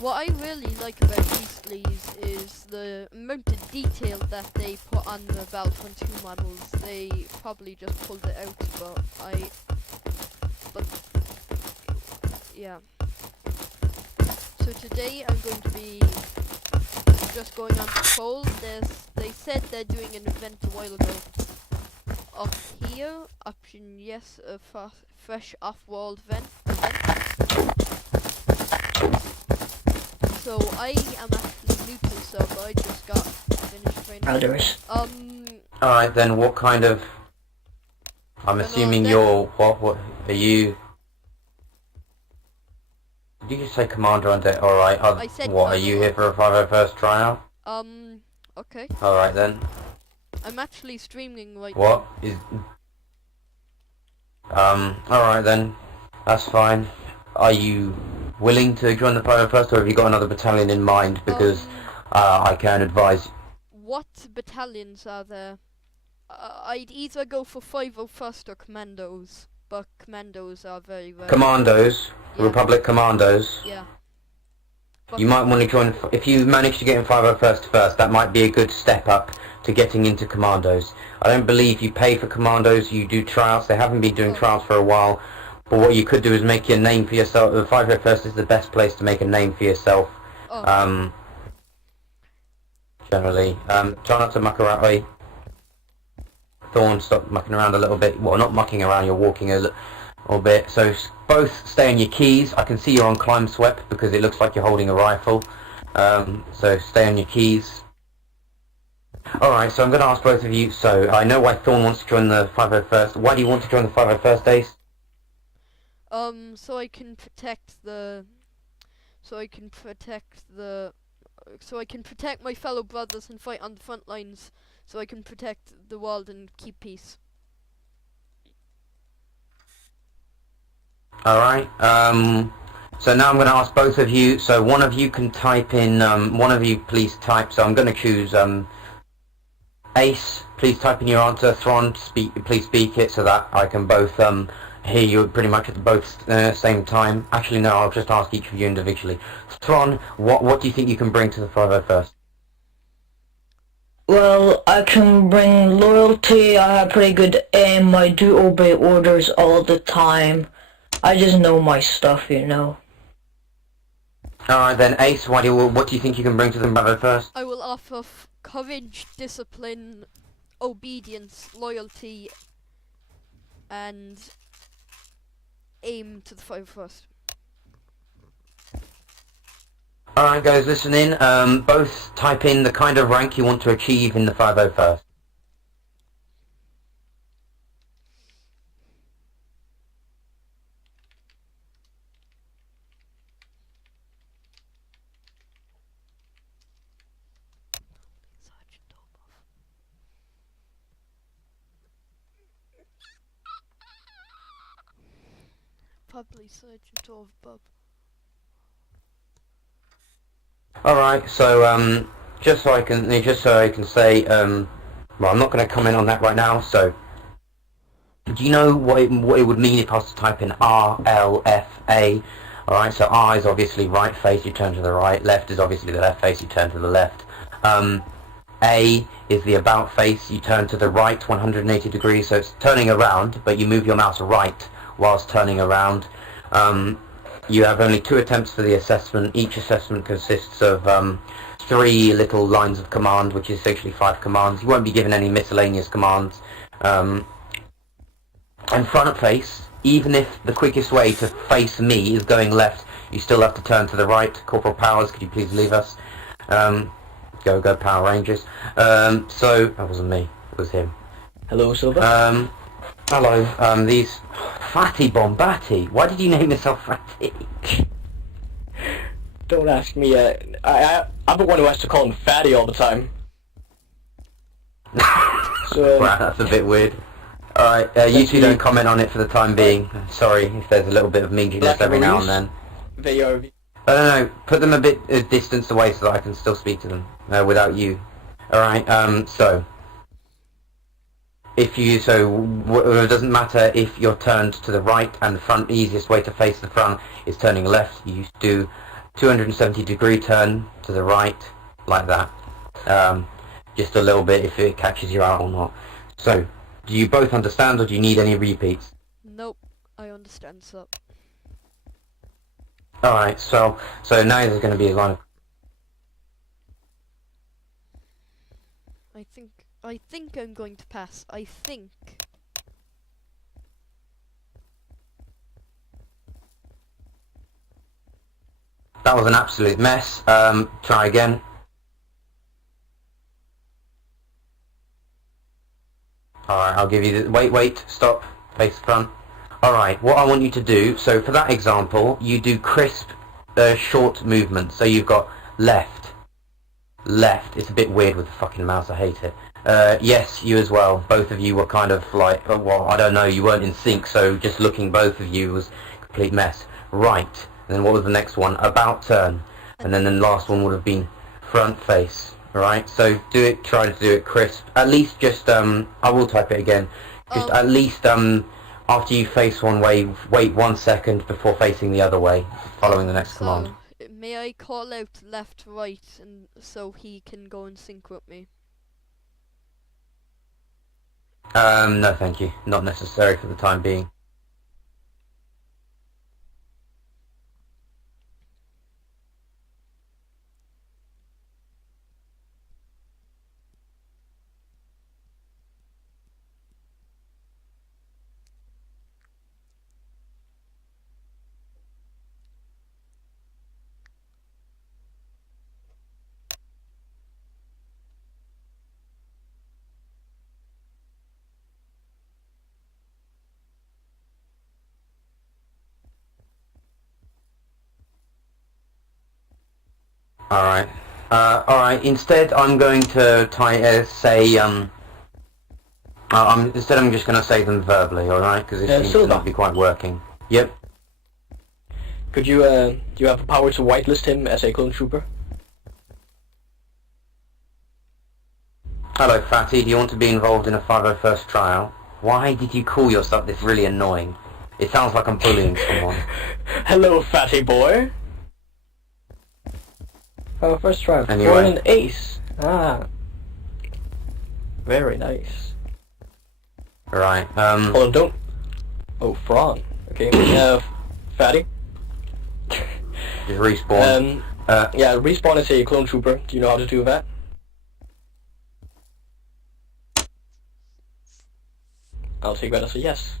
What I really like about these sleeves is the amount of detail that they put on the Battlefront 2 models. They probably just pulled it out, but yeah. So today I'm going to be just going on patrol. They said they're doing an event a while ago. Up here, option yes, a fresh off-world event. So I am actually new to the server. I just got finished training. Others. Alright then, what kind of... I'm assuming you're... What are you... Did you just say commander on deck? Alright, what, are you here for a 501st tryout? Okay. Alright then. I'm actually streaming right What? Is... alright then. That's fine. Are you willing to join the 501st, or have you got another battalion in mind? Because I can advise... What battalions are there? I'd either go for 501st or Commandos, but Commandos are very rare. Commandos? Yeah. Republic Commandos? Yeah. You might want to join... If you manage to get in 501st first, that might be a good step up to getting into Commandos. I don't believe you pay for Commandos, you do trials. They haven't been doing trials for a while. But what you could do is make your name for yourself. The 501st is the best place to make a name for yourself. Oh. Generally. Try not to muck around. Oi. Thorn, stop mucking around a little bit. Well, not mucking around, you're walking a little bit. So both stay on your keys. I can see you're on climb sweep because it looks like you're holding a rifle. So stay on your keys. Alright, so I'm going to ask both of you. So I know why Thorn wants to join the 501st. Why do you want to join the 501st, Ace? So I can protect my fellow brothers and fight on the front lines, so I can protect the world and keep peace. Alright, so now I'm going to ask both of you, so one of you can type in, one of you please type, so I'm going to choose, Ace, please type in your answer. Thron, please speak it so that I can both, hear you pretty much at the both same time. Actually no, I'll just ask each of you individually. Thron, what do you think you can bring to the 501st? Well, I can bring loyalty, I have pretty good aim, I do obey orders all the time. I just know my stuff, you know. Alright then, Ace, what do you think you can bring to the 501st? I will offer courage, discipline, obedience, loyalty, and aim to the 501st. Alright guys, listen in. Both type in the kind of rank you want to achieve in the 501st. Probably Sergeant of Bob. Alright, so just so I can say, well, I'm not going to comment on that right now. So, do you know what it would mean if I was to type in R, L, F, A? Alright, so R is obviously right face, you turn to the right. Left is obviously the left face, you turn to the left. A is the about face, you turn to the right 180 degrees, so it's turning around, but you move your mouse right whilst turning around. You have only 2 attempts for the assessment. Each assessment consists of 3 little lines of command, which is essentially 5 commands. You won't be given any miscellaneous commands. And front face, even if the quickest way to face me is going left, you still have to turn to the right. Corporal Powers, could you please leave us? Go Power Rangers. So, that wasn't me, it was him. Hello, Silver. Hello, these... Fatty Bombati? Why did you name yourself Fatty? Don't ask me. I'm the one who has to call him Fatty all the time. So, wow, that's a bit weird. Alright, you two don't comment on it for the time being. Sorry if there's a little bit of meanness every now and then. They are... I don't know, put them a bit distanced away so that I can still speak to them without you. Alright, so... It doesn't matter if you're turned to the right and the front. The easiest way to face the front is turning left. You do 270-degree turn to the right, like that. Just a little bit if it catches you out or not. So, do you both understand, or do you need any repeats? Nope, I understand, sir. Alright, so now there's going to be a line of... I think I'm going to pass. I think. That was an absolute mess. Try again. Alright, I'll give you the... Wait, stop. Face front. Alright, what I want you to do, so for that example, you do crisp, short movements. So you've got left. It's a bit weird with the fucking mouse, I hate it. Yes, you as well. Both of you were kind of like, well, I don't know, you weren't in sync, so just looking both of you was a complete mess. Right. And then what was the next one? About turn. And then the last one would have been front face. Alright, so try to do it crisp. At least just, I will type it again. Just at least, after you face one way, wait 1 second before facing the other way, following the next command. May I call out left, right, and so he can go in sync with me? No thank you. Not necessary for the time being. Alright, instead I'm going to instead I'm just going to say them verbally, alright? Because it seems to not be quite working. Yep. Could you, do you have the power to whitelist him as a clone trooper? Hello, Fatty, do you want to be involved in a 501st trial? Why did you call yourself this? Really annoying. It sounds like I'm bullying someone. Hello, fatty boy. Oh, first try. Anyway. For an ace. Ah. Very nice. Right, Hold on, don't... Oh, Fran. Okay, fatty. just respawn. Yeah, respawn as a clone trooper. Do you know how to do that? I'll take that as a yes.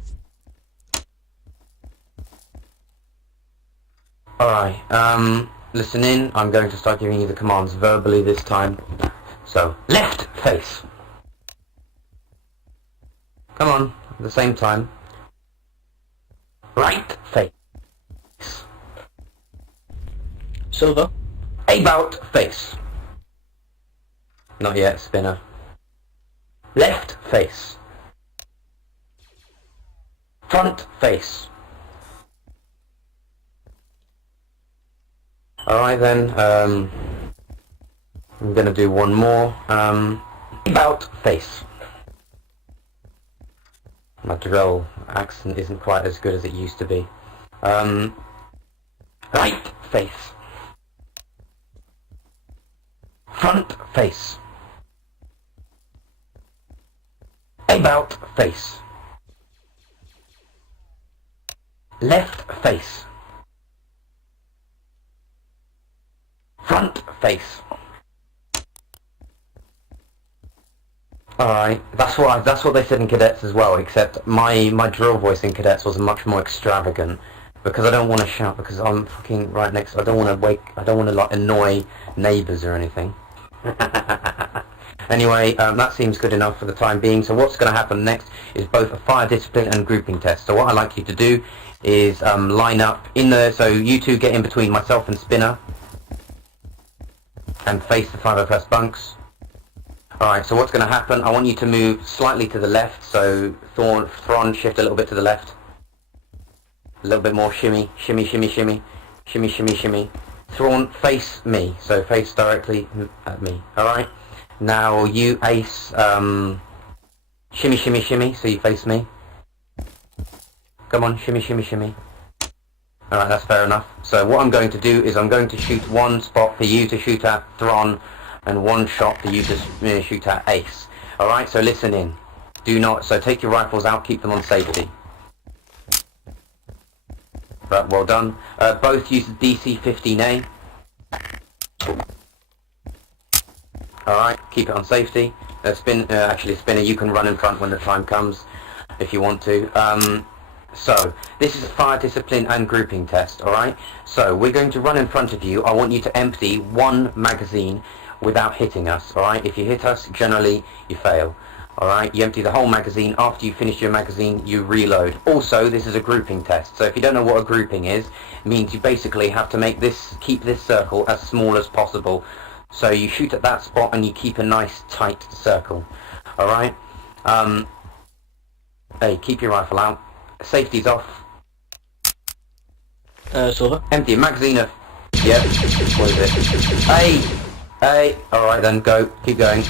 Alright, listen in. I'm going to start giving you the commands verbally this time. So, left face. Come on, at the same time. Right face. Silver. About face. Not yet, spinner. Left face. Front face. Alright then, I'm gonna do one more. About face. My drill accent isn't quite as good as it used to be. Right face. Front face. About face. Left face. Front face. Alright, that's what they said in cadets as well, except my drill voice in cadets was much more extravagant, because I don't want to shout, because I'm fucking right next, I don't want to like annoy neighbours or anything. Anyway, that seems good enough for the time being, so what's going to happen next is both a fire discipline and grouping test. So what I'd like you to do is line up in the, so you two get in between myself and Spinner, and face the 501st bunks. Alright, so what's going to happen, I want you to move slightly to the left, so Thrawn shift a little bit to the left. A little bit more shimmy, shimmy, shimmy, shimmy, shimmy, shimmy, shimmy. Thrawn, face me, so face directly at me, alright? Now you Ace, shimmy, shimmy, shimmy, so you face me. Come on, shimmy, shimmy, shimmy. Alright, that's fair enough. So what I'm going to do is I'm going to shoot one spot for you to shoot at Thron, and one shot for you to shoot at Ace. Alright, so listen in. Do not, so take your rifles out, keep them on safety. Right, well done. Both use the DC-15A. Alright, keep it on safety. Actually, Spinner, you can run in front when the time comes, if you want to. So, this is a fire discipline and grouping test, alright? So, we're going to run in front of you. I want you to empty one magazine without hitting us, alright? If you hit us, generally, you fail. Alright, you empty the whole magazine. After you finish your magazine, you reload. Also, this is a grouping test. So if you don't know what a grouping is, it means you basically have to keep this circle as small as possible. So you shoot at that spot and you keep a nice tight circle. Alright? Hey, keep your rifle out. Safety's off. Silver? Empty a magazine of... Yep. What is it? Hey! Alright then, go. Keep going.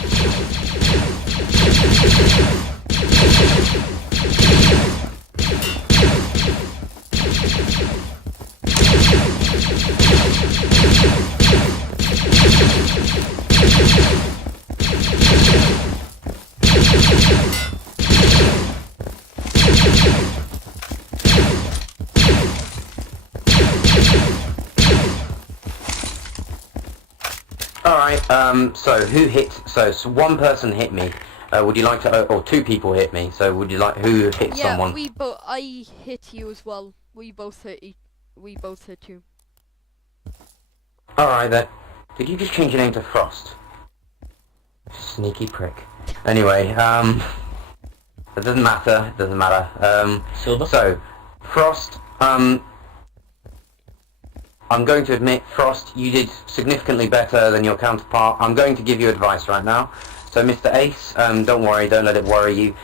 Alright, so who hit... So one person hit me. Would you like to... or two people hit me. So would you like... Who hit someone? Yeah, I hit you as well. We both hit you. Alright then. Did you just change your name to Frost? Sneaky prick. Anyway, it doesn't matter. It doesn't matter. Silver? So, Frost, I'm going to admit, Frost, you did significantly better than your counterpart. I'm going to give you advice right now. So, Mr. Ace, don't worry, don't let it worry you.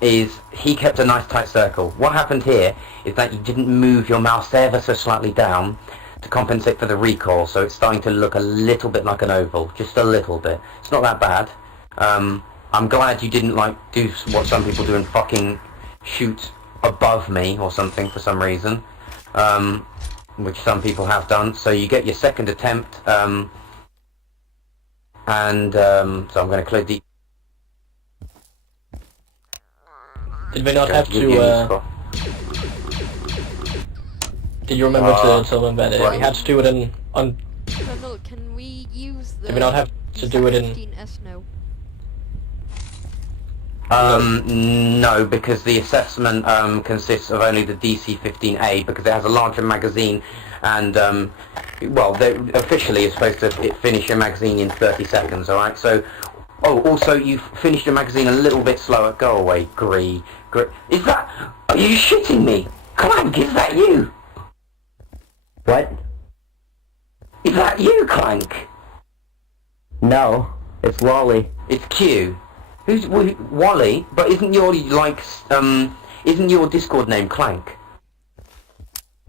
He kept a nice tight circle. What happened here is that you didn't move your mouse ever so slightly down to compensate for the recoil, so it's starting to look a little bit like an oval, just a little bit. It's not that bad. I'm glad you didn't do what some people do and fucking shoot above me or something for some reason, which some people have done. So you get your second attempt, so I'm going to clear the... Did we not have to, did you remember to tell them that we had to do it on... Colonel, can we use the... Did we not have to do it in... 15S now? No, because the assessment consists of only the DC-15A, because it has a larger magazine, and well, officially it's supposed to finish your magazine in 30 seconds. All right. So, also you've finished your magazine a little bit slower. Go away, Gree. Is that? Are you shitting me? Clank, is that you? What? Is that you, Clank? No, it's Lolly. It's Q. Who's Wally? But isn't your isn't your Discord name Clank?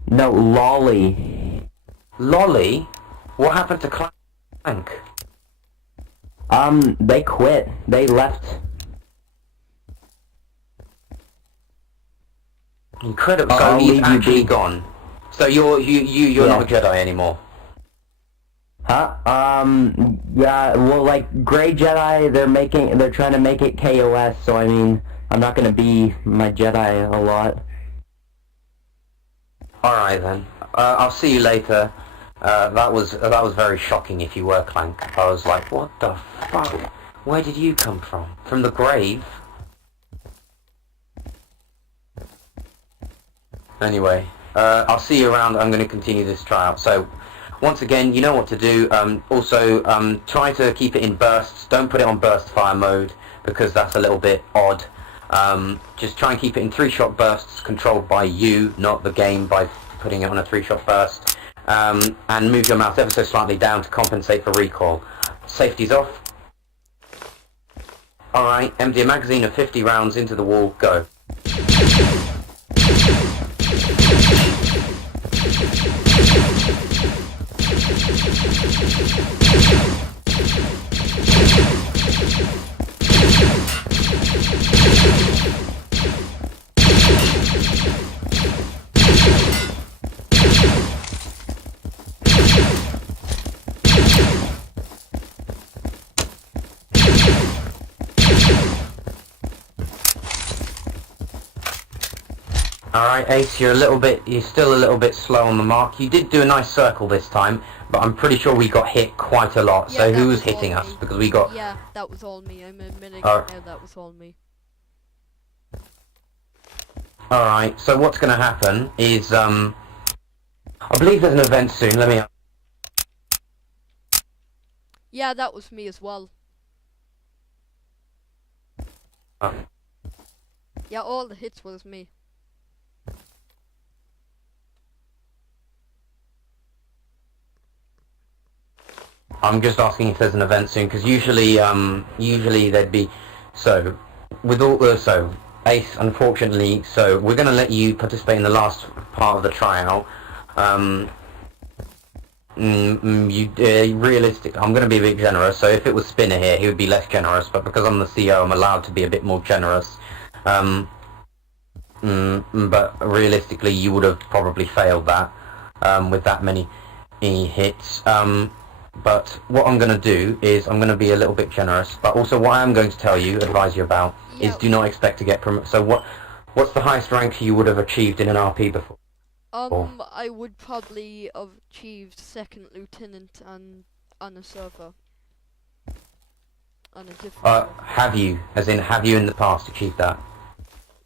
No, Lolly. Lolly? What happened to Clank? They quit. They left. Incredible. So I'll he's leave you actually be. gone. So you're not a Jedi anymore. Huh? Yeah, well, like, Grey Jedi, they're trying to make it KOS, so I mean, I'm not gonna be my Jedi a lot. Alright then. I'll see you later. That was very shocking if you were Clank. I was like, what the fuck? Where did you come from? From the grave? Anyway, I'll see you around. I'm going to continue this tryout. So, once again, you know what to do. Also, try to keep it in bursts. Don't put it on burst fire mode, because that's a little bit odd. Just try and keep it in 3-shot bursts, controlled by you, not the game, by putting it on a 3-shot burst. And move your mouse ever so slightly down to compensate for recoil. Safety's off. Alright, empty a magazine of 50 rounds into the wall, go. Alright, Ace, you're still a little bit slow on the mark. You did do a nice circle this time, but I'm pretty sure we got hit quite a lot. Yeah, So that who was was all hitting us? me. Because we got... Yeah, that was all me. I'm admitting Alright. now that was all me. Alright, so what's going to happen is, I believe there's an event soon. Let me... Yeah, that was me as well. Oh. Yeah, all the hits was me. I'm just asking if there's an event soon, because usually there'd be... So, with all... so, Ace, unfortunately, so we're going to let you participate in the last part of the tryout. Realistic. I'm going to be a bit generous, so if it was Spinner here, he would be less generous, but because I'm the CEO, I'm allowed to be a bit more generous. But realistically, you would have probably failed that, with that many hits. But what I'm going to do is I'm going to be a little bit generous, but also what I'm going to tell you, advise you about, is do not expect to get promoted. So what's the highest rank you would have achieved in an RP before? I would probably have achieved second lieutenant on a server. On a different Have you? As in, have you in the past achieved that?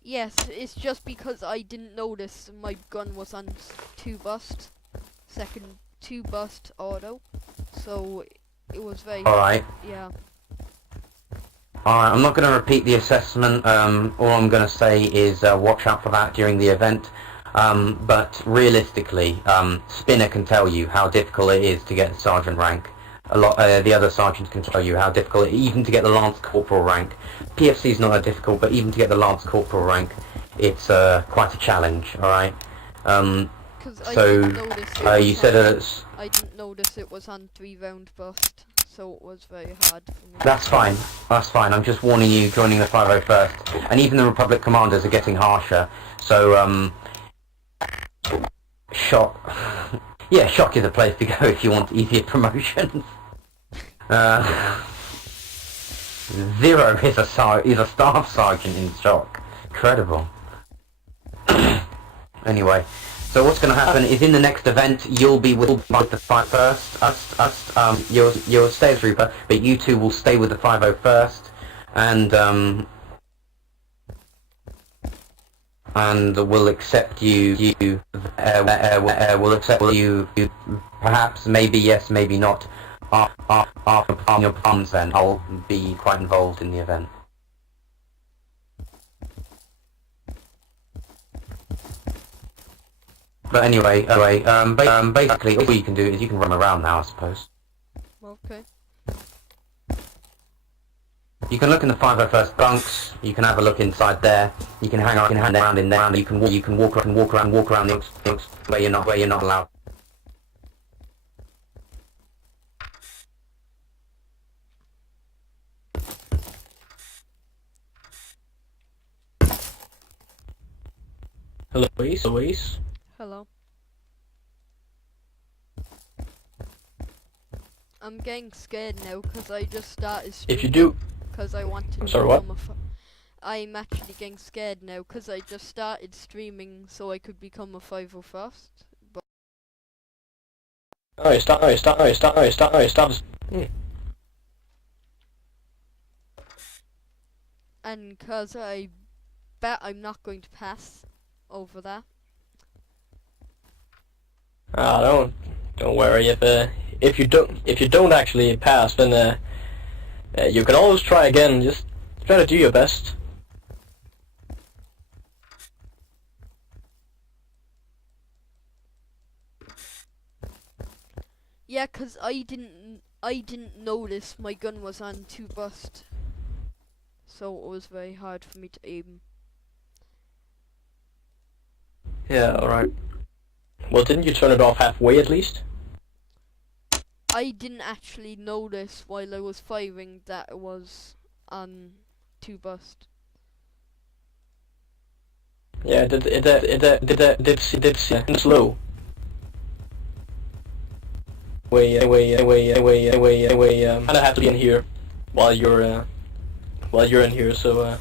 Yes, it's just because I didn't notice my gun was on 2 bust. Second 2 bust auto. So it was very... Alright. Yeah. Alright, I'm not going to repeat the assessment. All I'm going to say is watch out for that during the event. But realistically, Spinner can tell you how difficult it is to get sergeant rank. The other sergeants can tell you how difficult it is, even to get the Lance Corporal rank. PFC is not that difficult, but even to get the Lance Corporal rank, it's quite a challenge, alright? You said it's... I didn't notice it was on 3-round bust, so it was very hard for me. That's fine, I'm just warning you, joining the 501st. And even the Republic commanders are getting harsher, so, Shock... Yeah, Shock is a place to go if you want easier promotions. Zero is a staff sergeant in Shock. Incredible. Anyway, so what's going to happen is in the next event you'll be with the 501st. You'll stay as Reaper, but you two will stay with the 501st, and we'll accept you. We'll accept you. Perhaps, maybe yes, maybe not. On your palms, then I'll be quite involved in the event. But anyway, basically all you can do is you can run around now, I suppose. Okay. You can look in the 501st bunks. You can have a look inside there. You can hang around in there. You can walk around the bunks where you're not allowed. Hello, Ace. Hello. I'm getting scared now because I just started streaming. If you do... Because I want to I'm sorry, what? I'm actually getting scared now because I just started streaming so I could become a 501st. But Stop. and because I bet I'm not going to pass over that. Don't worry. If you don't actually pass, then you can always try again. Just try to do your best. Yeah, 'cause I didn't notice my gun was on 2 bust, so it was very hard for me to aim. Yeah, alright. Well, didn't you turn it off halfway at least? I didn't actually notice while I was firing that it was on 2 bust. Yeah, did slow. Kinda have to be in here while you're in here, so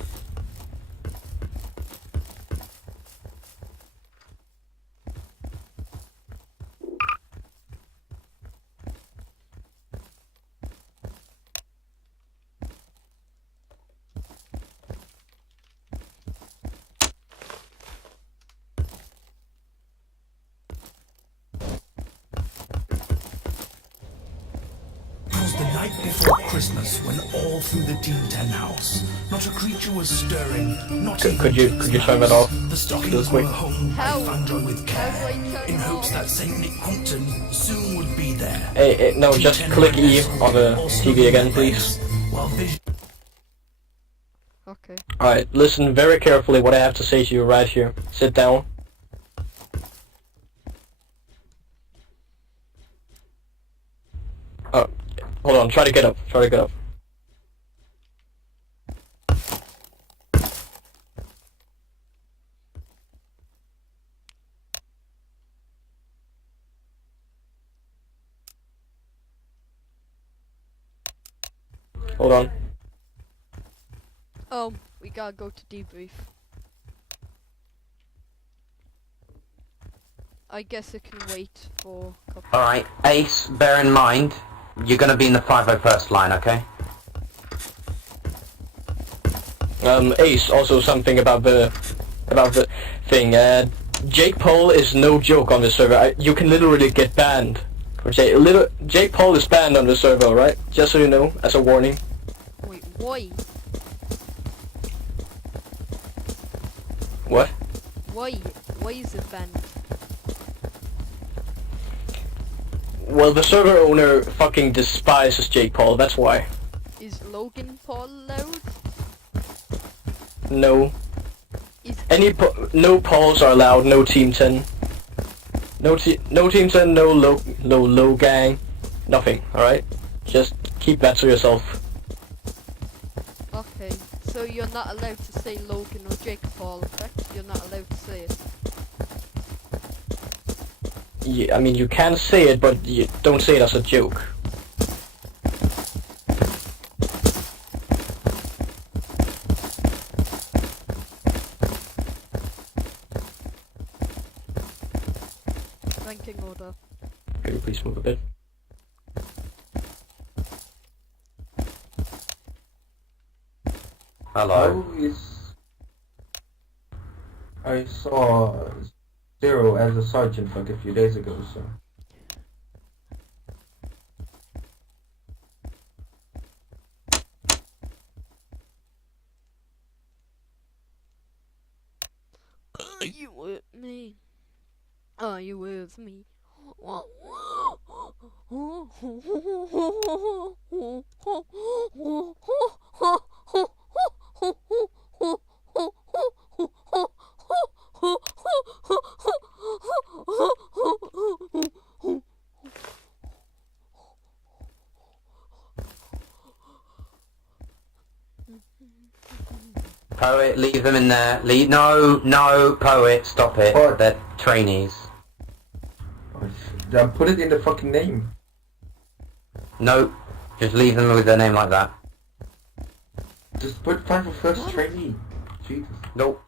night before Christmas, when all through the Team 10 house, not a creature was stirring, not even Could you turn that off? the Real stockings quick. were hung by How? Fandroid with How do I care, turn in it hopes off? that Saint Nick Quantum soon would be there. Hey, no, just Team 10 click E riders on the also TV again, lead please. events, while Vision Okay. Alright, listen very carefully what I have to say to you right here. Sit down. Oh, hold on, try to get up, try to get up. Hold on. Oh, we gotta go to debrief. I guess it can wait for a couple. Alright, Ace, bear in mind, you're gonna be in the 501st line, okay? Ace, also something about the thing. Jake Paul is no joke on this server. You can literally get banned. Jake Paul is banned on the server, right? Just so you know, as a warning. Wait, why? What? Why? Why is it banned? Well, the server owner fucking despises Jake Paul, that's why. Is Logan Paul allowed? No. Is No Pauls are allowed, no Team 10. No Team 10, no low gang. Nothing, alright? Just keep that to yourself. okay? So you're not allowed to say Logan or Jake Paul, correct? You're not allowed to say it. Yeah, I mean, you can say it, but you don't say it as a joke. Ranking order. Could you please move a bit? Hello. I saw Zero as a sergeant like a few days ago, so. Are you with me? Are you with me? Poet, leave them in there. No, Poet, stop it. What? They're trainees. Put it in the fucking name. No, just leave them with their name like that. Just put 501st trainee. Jesus. Nope.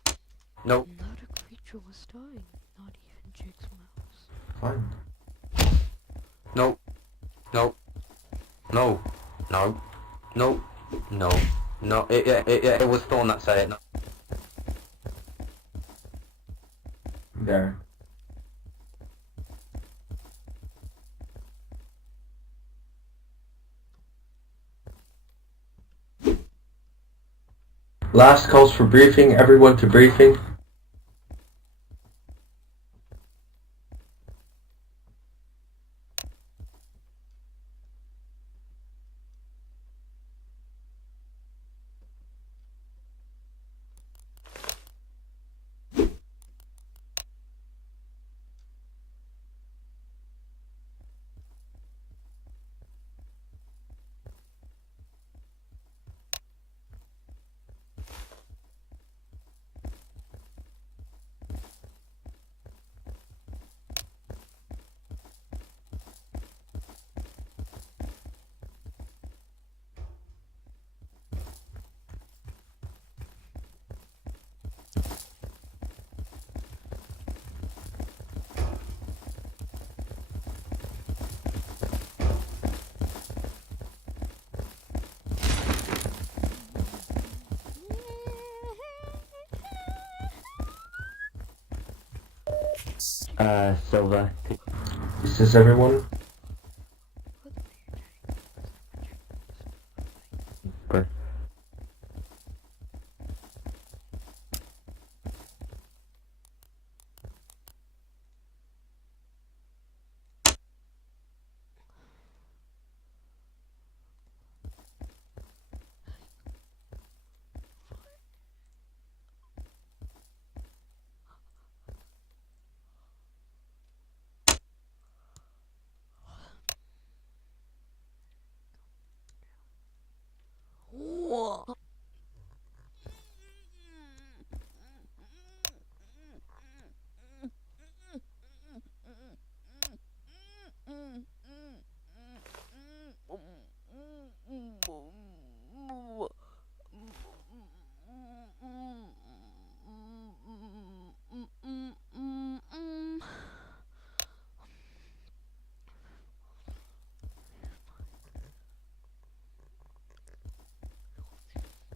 Nope. Not a creature was dying. Not even Jake's mouse. Fine. Nope. Nope. No. No. No. No. No. It was Thorn that said it. No. There. Last calls for briefing. Everyone to briefing. Silva. This is everyone. developer.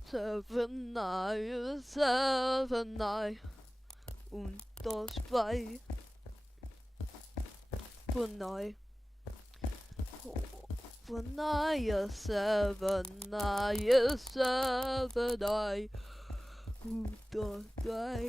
Seven nine, 7 9 und das 2 von 9 von 9 7 9 7 9 und das 2.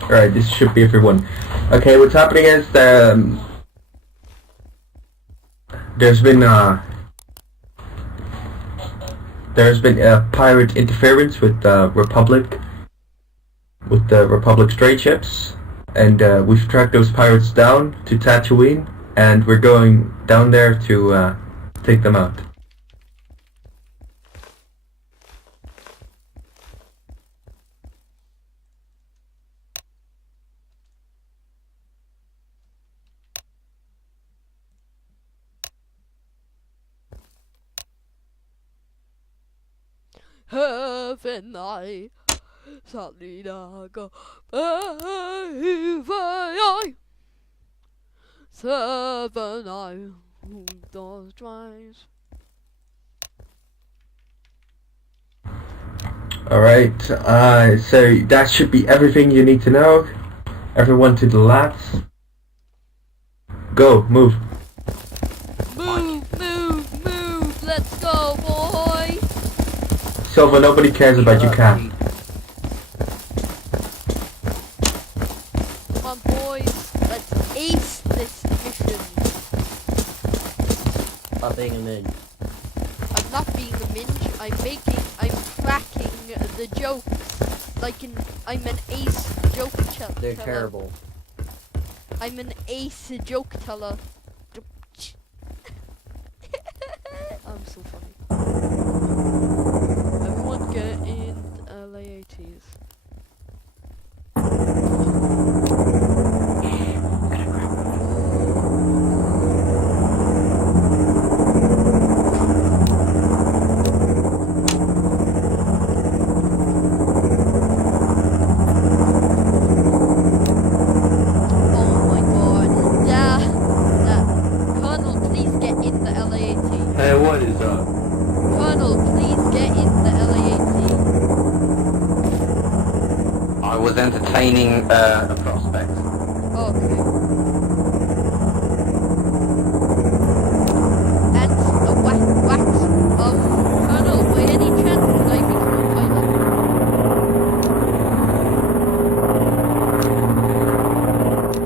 Alright, this should be everyone. Okay, what's happening is there's been pirate interference with the Republic, trade ships, and we've tracked those pirates down to Tatooine, and we're going down there to take them out. Haven't I Salinaga I 7 9 und das 2. Alright, so that should be everything you need to know. Everyone to the labs. Go, move. Move, let's go, boy. Silva, nobody cares about your cat. Come on, boys, let's ace this mission. Stop being a midge. I'm not being a minge, I'm cracking the jokes. I'm an ace joke teller. They're terrible. I'm an ace joke teller. I'm so funny. Everyone get in LAATs. What is up? Colonel, please get in the LAAT. I was entertaining a prospect. Okay. And a wax. Colonel, by any chance could I become a pilot?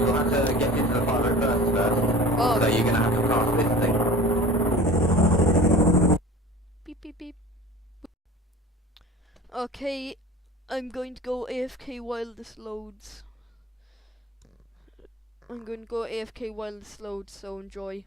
You'll have to get into the pilot first. Oh, So you're gonna have to pass this thing. beep beep beep. Okay, I'm going to go AFK while this loads. So enjoy.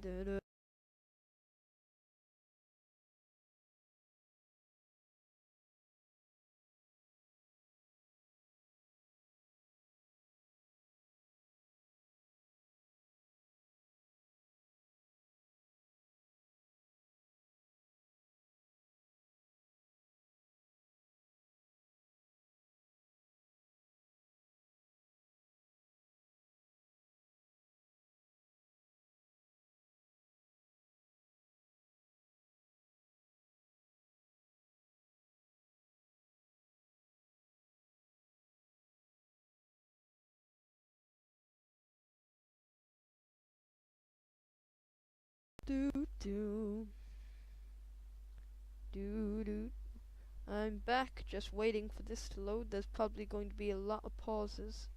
Da-da. Do do do do. I'm back, just waiting for this to load. There's probably going to be a lot of pauses.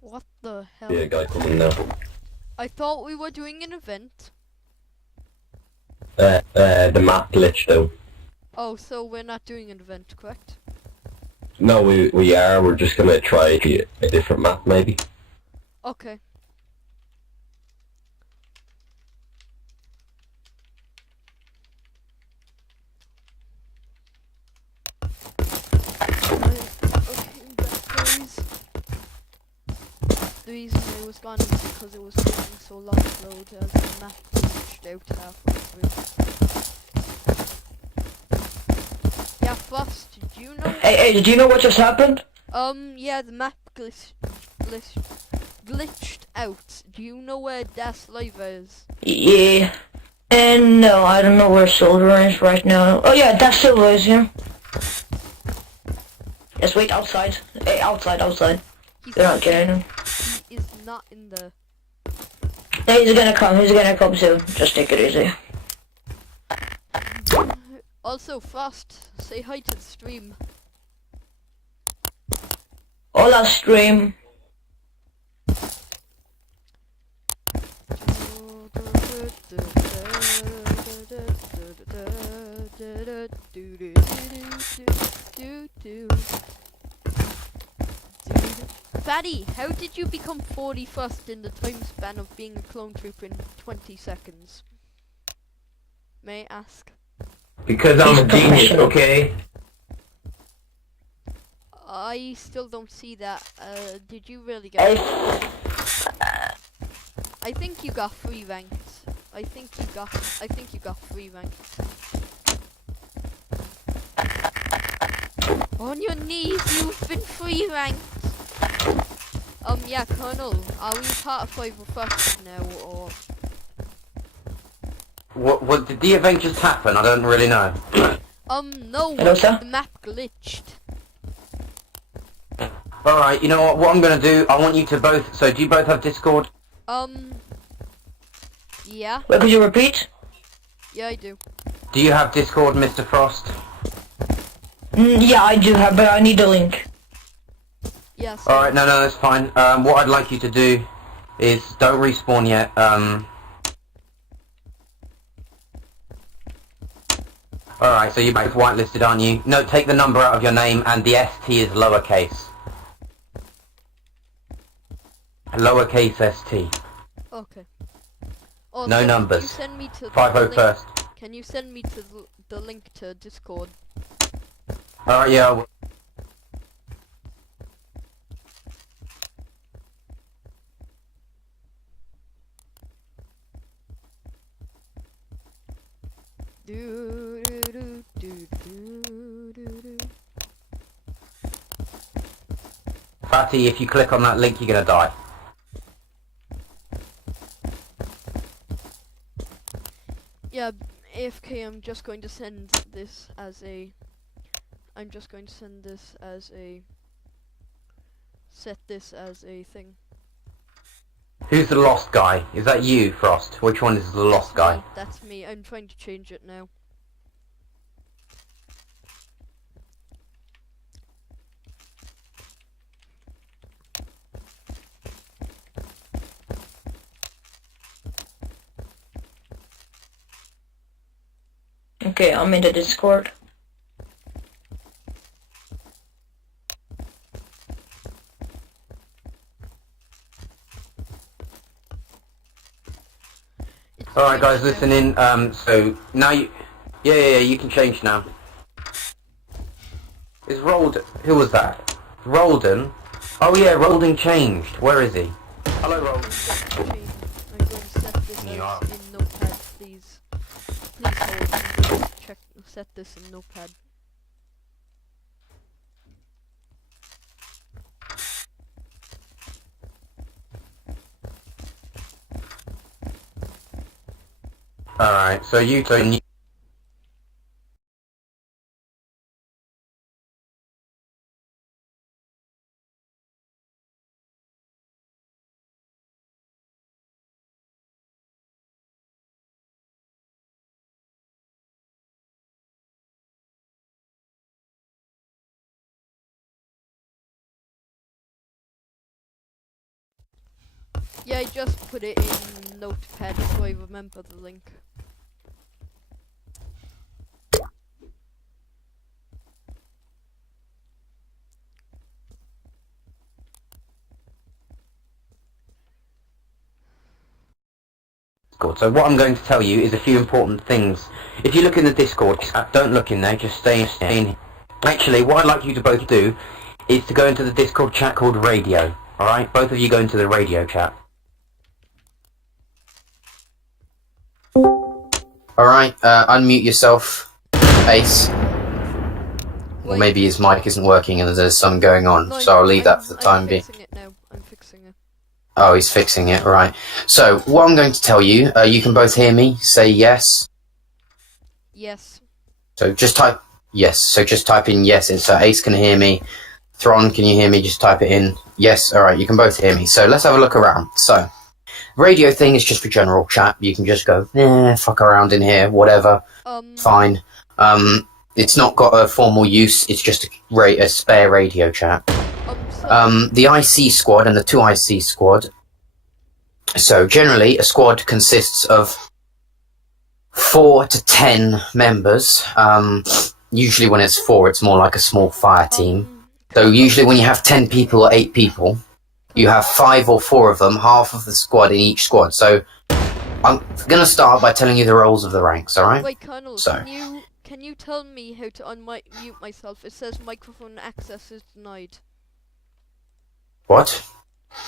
What the hell? Yeah, guy coming now. I thought we were doing an event. The map glitched out. Oh, so we're not doing an event, correct? No, we are. We're just gonna try a different map, maybe. Okay. The reason I was gone is because it was taking so long to load as the map glitched out halfway through. Yeah, Frost, did you know? Hey, do you know what just happened? Yeah, the map glitched out. Do you know where Das Live is? Yeah. And no, I don't know where Silver is right now. Oh yeah, that's Silver is here. Yes, wait, outside. Hey, outside. They're not getting him. He is not in the... Hey, he's gonna come soon. Just take it easy. Also, Frost, say hi to the stream. Hola, stream. Fatty, how did you become 41st in the time span of being a clone trooper in 20 seconds? May I ask? Because I'm a genius, okay? I still don't see that. Did you really get it? I think you got 3 ranked. I think you got 3 ranked. On your knees, you've been 3 ranked. Yeah, Colonel, are we part of 5 first now, or? What did the event just happen? I don't really know. No, Hello, sir? the map glitched. Alright, you know what? What I'm gonna do, I want you to both... So, do you both have Discord? Yeah. Wait, could you repeat? Yeah, I do. Do you have Discord, Mr. Frost? Yeah, I do have, but I need a link. Yes. Alright, no, that's fine. What I'd like you to do is... Don't respawn yet. Alright, so you're both whitelisted, aren't you? No, take the number out of your name, and the ST is lowercase. Lowercase ST. Okay. Oh, No so numbers. Can you send me to 50 the link? first. Can you send me to the link to Discord? Alright, yeah. I will. Do do do do do do do. Fatty, if you click on that link, you're gonna die. Yeah, AFK. I'm just going to send this as a. I'm just going to send this as a. Set this as a thing. Who's the lost guy? Is that you, Frost? Which one is the lost guy? That's me. I'm trying to change it now. Okay, I'm in the Discord. Alright guys, listen in, so now you... Yeah, you can change now. Is Rolden... Who was that? Rolden? Oh yeah, Rolden changed. Where is he? Hello, Rolden. I'm going to set this You are. as in Notepad, please. Please hold. I'm going to set this in Notepad. Alright, so you two... Yeah, I just put it in Notepad so I remember the link. Discord. So what I'm going to tell you is a few important things. If you look in the Discord chat, don't look in there, just stay in. Actually, what I'd like you to both do is to go into the Discord chat called Radio. Alright? Both of you go into the radio chat. Alright, unmute yourself, Ace. Or Wait. maybe his mic isn't working and there's something going on, No, so I'll leave that for the time I'm being. fixing it now. I'm fixing it. Oh, he's fixing it, right. So, what I'm going to tell you, you can both hear me, say yes. Yes. So just type yes, so just type in yes, and so Ace can hear me. Thron, can you hear me? Just type it in. Yes, alright, you can both hear me. So let's have a look around. So, radio thing is just for general chat. You can just go, fuck around in here, whatever. Fine. It's not got a formal use, it's just a spare radio chat. The IC squad and the 2 IC squad. So generally, a squad consists of 4 to 10 members. Usually when it's 4, it's more like a small fire team. So usually when you have 10 people or 8 people, you have 5 or 4 of them, half of the squad in each squad. So I'm going to start by telling you the roles of the ranks, alright? Wait, Colonel, So. can you tell me how to unmute myself? It says microphone access is denied. What?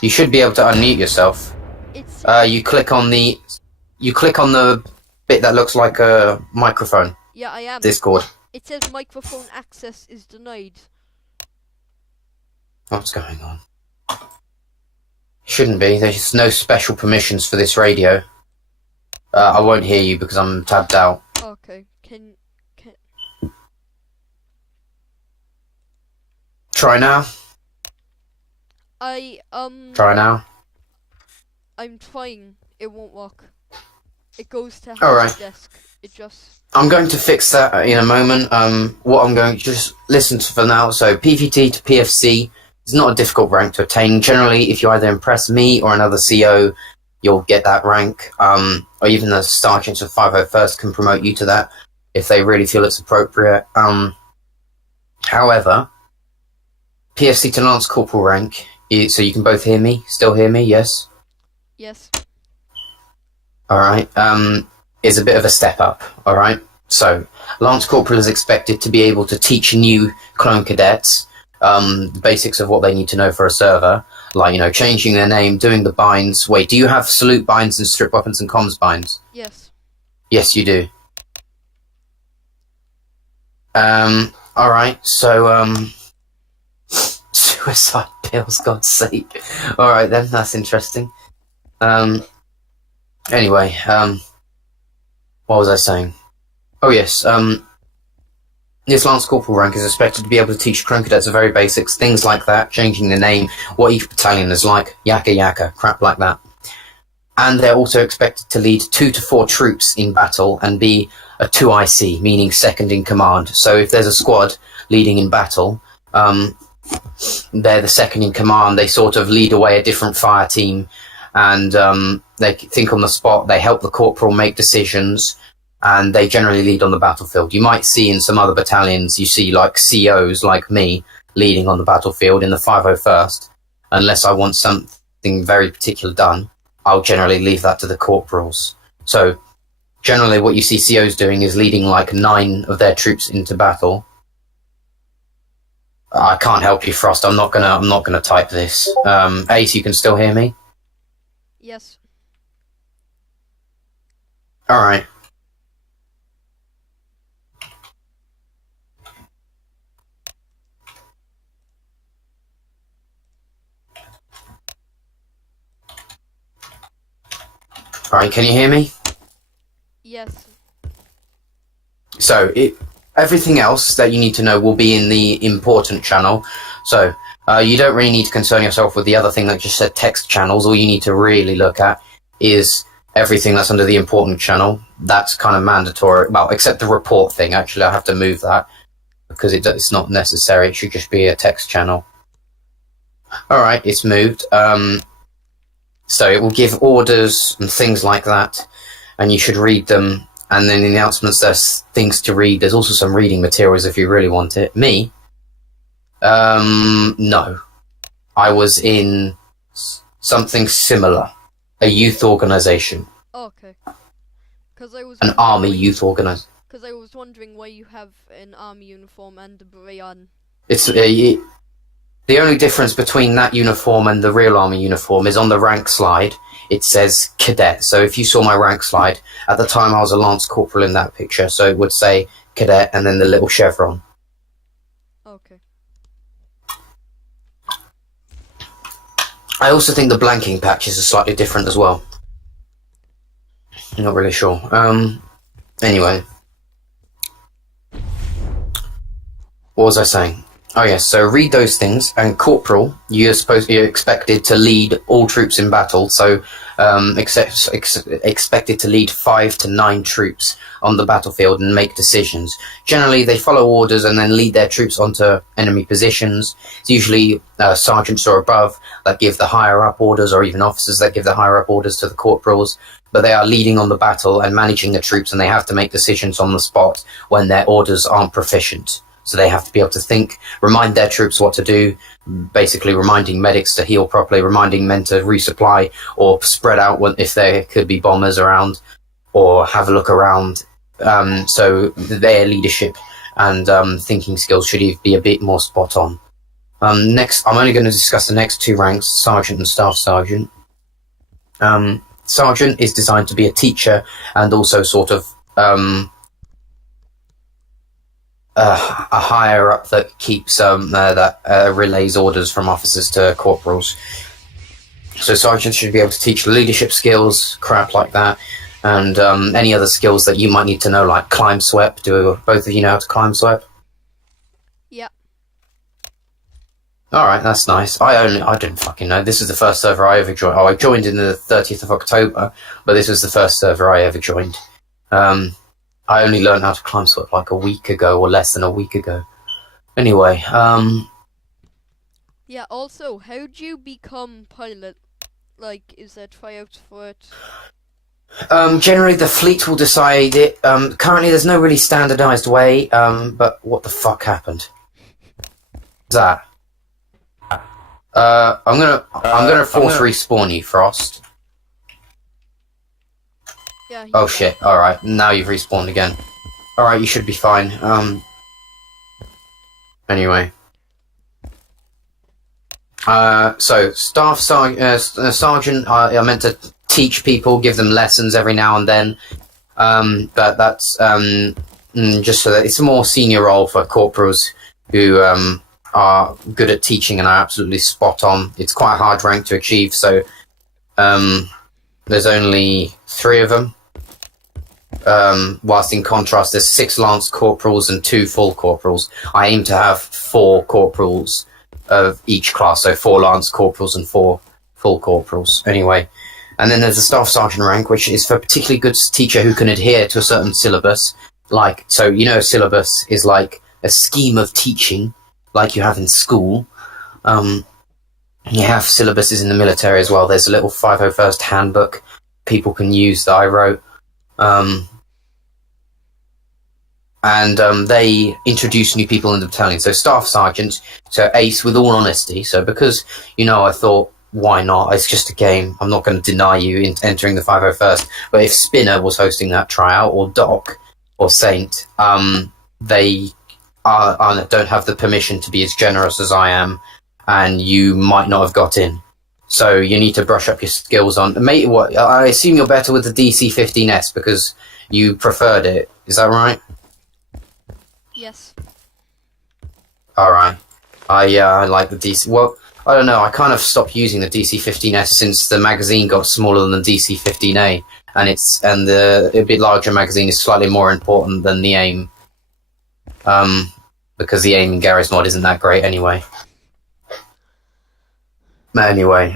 You should be able to unmute yourself. It's You click on the bit that looks like a microphone. yeah, I am. Discord. It says microphone access is denied. What's going on? Shouldn't be. There's no special permissions for this radio. I won't hear you because I'm tabbed out. Okay. Can Try now. Try now. I'm trying. It won't work. It goes to Alright. help desk. It just. I'm going to fix that in a moment. What I'm going to just listen to for now. So PVT to PFC is not a difficult rank to attain. Generally, if you either impress me or another CO, you'll get that rank. Or even the sergeants of 501st can promote you to that if they really feel it's appropriate. However, PFC to Lance Corporal rank, so you can both hear me? Still hear me, yes? Yes. Alright, is a bit of a step up, alright? So, Lance Corporal is expected to be able to teach new clone cadets the basics of what they need to know for a server, like, you know, changing their name, doing the binds. Wait, do you have salute binds and strip weapons and comms binds? Yes. Yes, you do. Alright, so, suicide pills, God's sake. Alright then, that's interesting. Anyway, what was I saying? Oh yes, this Lance Corporal rank is expected to be able to teach clone cadets the very basics, things like that, changing the name, what each battalion is like, yakka yakka, crap like that. And they're also expected to lead 2 to 4 troops in battle and be a 2IC, meaning second in command. So if there's a squad leading in battle, they're the second in command. They sort of lead away a different fire team, and they think on the spot. They help the corporal make decisions, and they generally lead on the battlefield. You might see in some other battalions, you see like COs like me leading on the battlefield in the 501st. Unless I want something very particular done, I'll generally leave that to the corporals. So generally what you see COs doing is leading like 9 of their troops into battle. I can't help you, Frost. I'm not gonna type this. Ace, you can still hear me? Yes. Alright. Alright, can you hear me? Yes. So, everything else that you need to know will be in the important channel. So, you don't really need to concern yourself with the other thing that just said text channels. All you need to really look at is everything that's under the important channel. That's kind of mandatory. Well, except the report thing. Actually, I have to move that because it's not necessary. It should just be a text channel. Alright, it's moved. So it will give orders and things like that, and you should read them. And then in the announcements, there's things to read. There's also some reading materials if you really want it. Me? No. I was in something similar. A youth organization. Okay. Because I was An army youth organization. Because I was wondering why you have an army uniform and a beret on. It's the only difference between that uniform and the real army uniform is on the rank slide. It says cadet. So if you saw my rank slide, at the time I was a lance corporal in that picture, so it would say cadet and then the little chevron. Okay. I also think the blanking patches are slightly different as well. I'm not really sure. Anyway. What was I saying? Oh yes, so read those things, and corporal, you're expected to lead all troops in battle, so expected to lead 5 to 9 troops on the battlefield and make decisions. Generally, they follow orders and then lead their troops onto enemy positions. It's usually sergeants or above that give the higher-up orders, or even officers that give the higher-up orders to the corporals, but they are leading on the battle and managing the troops, and they have to make decisions on the spot when their orders aren't proficient. So they have to be able to think, remind their troops what to do, basically reminding medics to heal properly, reminding men to resupply, or spread out if there could be bombers around, or have a look around. So their leadership and thinking skills should be a bit more spot on. Next, I'm only going to discuss the next 2 ranks, Sergeant and Staff Sergeant. Sergeant is designed to be a teacher and also sort of a higher up that keeps relays orders from officers to corporals. So sergeants should be able to teach leadership skills, crap like that, and any other skills that you might need to know, like climb sweep. Do both of you know how to climb sweep? Yeah. Alright, that's nice. I didn't fucking know. This is the first server I ever joined. Oh, I joined in the 30th of October, but this was the first server I ever joined. I only learned how to climb sweep like a week ago, or less than a week ago. Anyway, Yeah, also, how'd you become pilot? Like, is there tryouts for it? generally the fleet will decide it. Currently there's no really standardized way, but what the fuck happened? What's that? I'm gonna force respawn you, Frost. Yeah. Oh shit, alright, now you've respawned again. Alright, you should be fine. Anyway. So, staff sergeant, I meant to teach people, give them lessons every now and then. But that's, just so that it's a more senior role for corporals who, are good at teaching and are absolutely spot on. It's quite a hard rank to achieve, so, there's only 3 of them. Whilst in contrast, there's 6 lance corporals and 2 full corporals. I aim to have 4 corporals of each class, so 4 lance corporals and 4 full corporals. Anyway, and then there's the staff sergeant rank, which is for a particularly good teacher who can adhere to a certain syllabus. Like, so you know, a syllabus is like a scheme of teaching, like you have in school. You have syllabuses in the military as well. There's a little 501st handbook people can use that I wrote. They introduce new people in the battalion. So staff sergeant, so ace with all honesty. So because, you know, I thought, why not? It's just a game. I'm not going to deny you entering the 501st. But if Spinner was hosting that tryout, or Doc, or Saint, they don't have the permission to be as generous as I am, and you might not have got in. So you need to brush up your skills on... Mate, what? I assume you're better with the DC-15S because you preferred it. Is that right? Yes. Alright. I like the DC... Well, I don't know. I kind of stopped using the DC-15S since the magazine got smaller than the DC-15A. And the a bit larger magazine is slightly more important than the aim. Because the aim in Gary's mod isn't that great anyway. Anyway,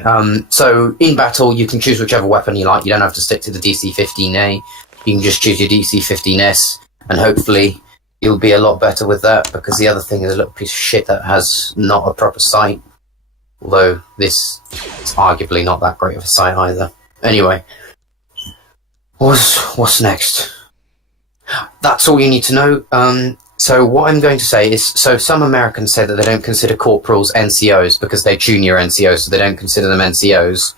so in battle you can choose whichever weapon you like. You don't have to stick to the DC-15A. You can just choose your DC-15S, and hopefully you'll be a lot better with that, because the other thing is a little piece of shit that has not a proper sight. Although this is arguably not that great of a sight either. Anyway, what's next? That's all you need to know. So what I'm going to say is, so some Americans say that they don't consider corporals NCOs because they're junior NCOs, so they don't consider them NCOs.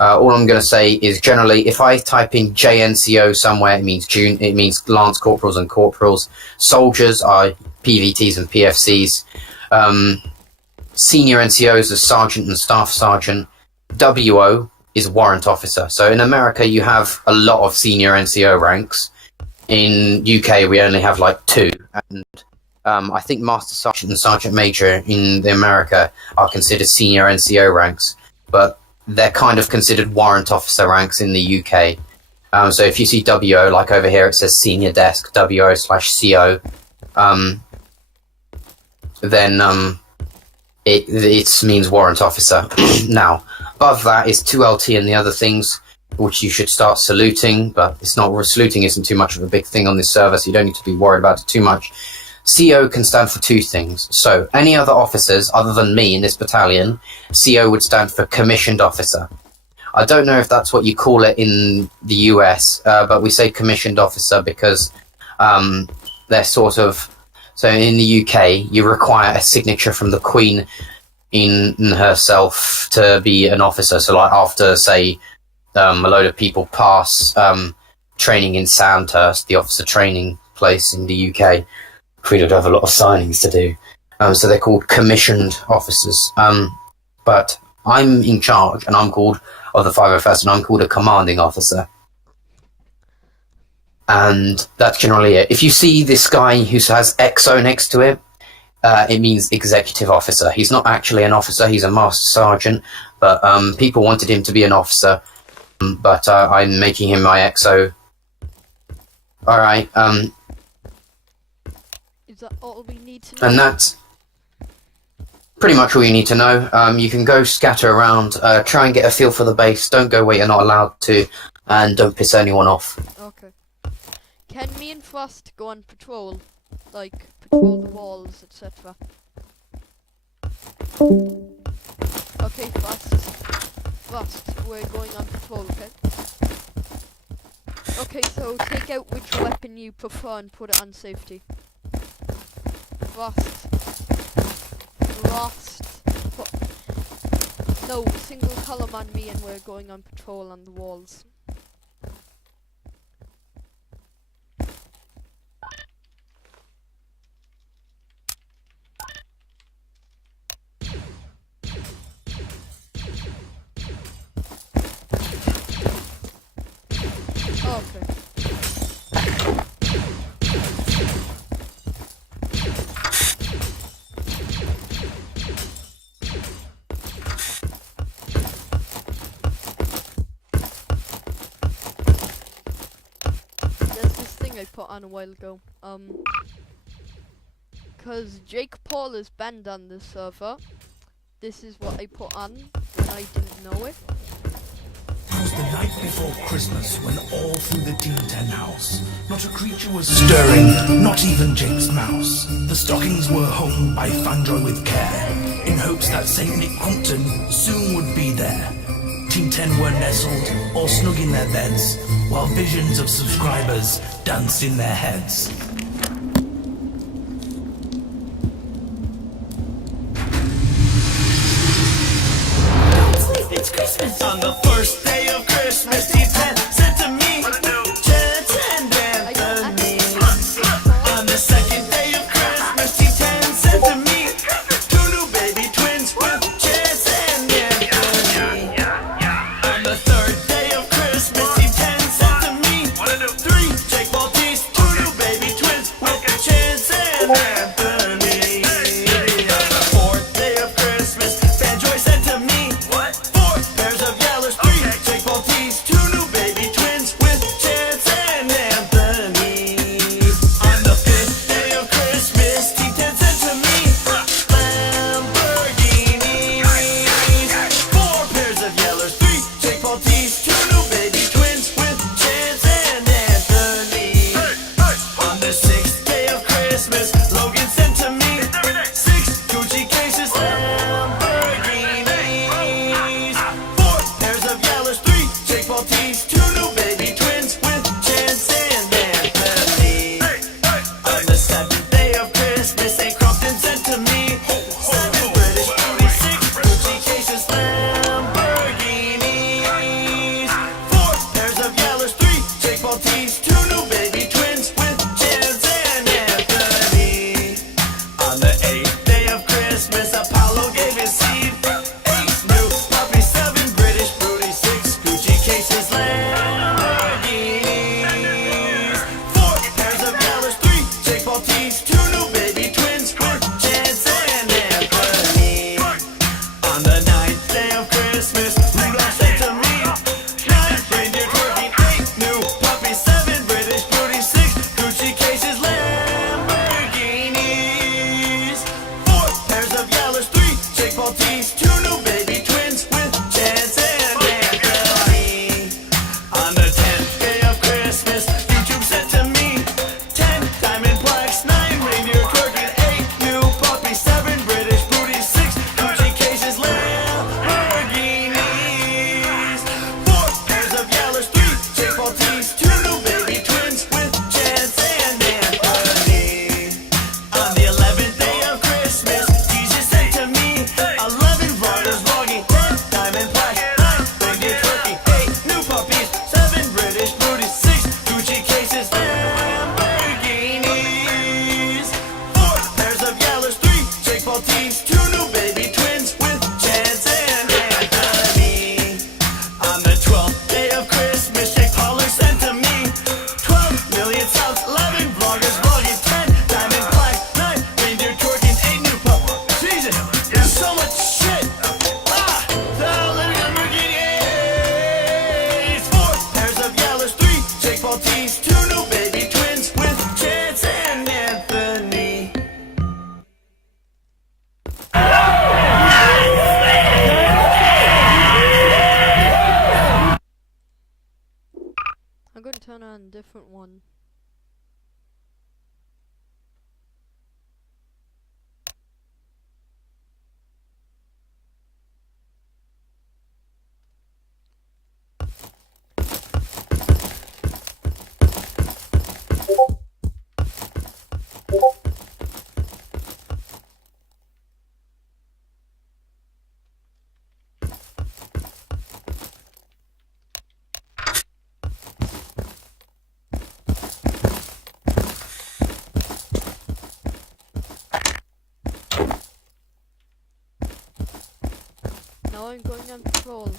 All I'm going to say is, generally, if I type in JNCO somewhere, it means Lance Corporals and Corporals. Soldiers are PVTs and PFCs. Senior NCOs are Sergeant and Staff Sergeant. WO is Warrant Officer. So in America, you have a lot of senior NCO ranks. In UK, we only have like 2, and I think Master Sergeant and Sergeant Major in America are considered senior NCO ranks, but they're kind of considered warrant officer ranks in the UK. So if you see WO, like over here, it says Senior Desk, WO/CO, then it means warrant officer. Now, above that is 2LT and the other things, which you should start saluting, but saluting isn't too much of a big thing on this server, so you don't need to be worried about it too much. CO can stand for 2 things. So any other officers other than me in this battalion, CO would stand for commissioned officer. I don't know if that's what you call it in the US, but we say commissioned officer because they're sort of... So in the UK, you require a signature from the Queen in herself to be an officer. So like after, say, a load of people pass training in Sandhurst, the officer training place in the UK, we would have a lot of signings to do. So they're called commissioned officers. But I'm in charge, and I'm called of the 501st, and I'm called a commanding officer. And that's generally it. If you see this guy who has XO next to it, it means executive officer. He's not actually an officer, he's a master sergeant, but people wanted him to be an officer, but I'm making him my XO. Alright, Is that all we need to know? and that's pretty much all you need to know. You can go scatter around, try and get a feel for the base, don't go where you're not allowed to, and don't piss anyone off. Okay. Can me and Frost go on patrol? Like, patrol the walls, etc. Okay, Frost, we're going on patrol, okay? Okay, so take out which weapon you prefer and put it on safety. Frost. No, single column on me and we're going on patrol on the walls. Okay. There's this thing I put on a while ago. Cause Jake Paul is banned on this server. This is what I put on when I didn't know it. It was the night before Christmas when all through the Team 10 house, not a creature was stirring, not even Jake's mouse. The stockings were hung by Fandro with care, in hopes that St. Nick Crumpton soon would be there. Team 10 were nestled, all snug in their beds, while visions of subscribers danced in their heads. It's Christmas. On the first day of Christmas, Team 10 sent to me Chance and Anthony. On the second day of Christmas, Team 10 sent to me two new baby twins with Chance and Anthony. On the third day of Christmas, Team 10 sent to me three Jake Maltese, two new baby twins with Chance and Anthony. On the fourth day of Christmas, Fanjoy sent to me four pairs of yellows, three Jake Maltese, two new baby twins with Chance and Anthony. On the fifth day of Christmas, Team 10 sent to me Lamborghinis, four pairs of yellows, three Jake Maltese, two new baby twins with Chance and Anthony. On the sixth day of Christmas, Logan sent to me six Gucci cases, Lamborghinis, four pairs of yellows, three Jake Maltese, two new baby twins with Chance and Anthony. On the seventh day of Christmas, St. Crumpton sent to me seven British booty, six Gucci cases, Lamborghinis, four pairs of yellows, three Jake Maltese, two new baby twins with Chance and Anthony. Now I'm going on patrol.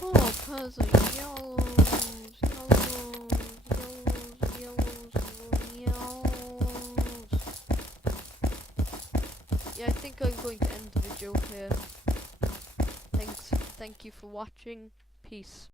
Oh, puzzle, yellows, yellows, yellows, yellows, yellows. Yeah, I think I'm going to end the video here. Thank you for watching. Peace.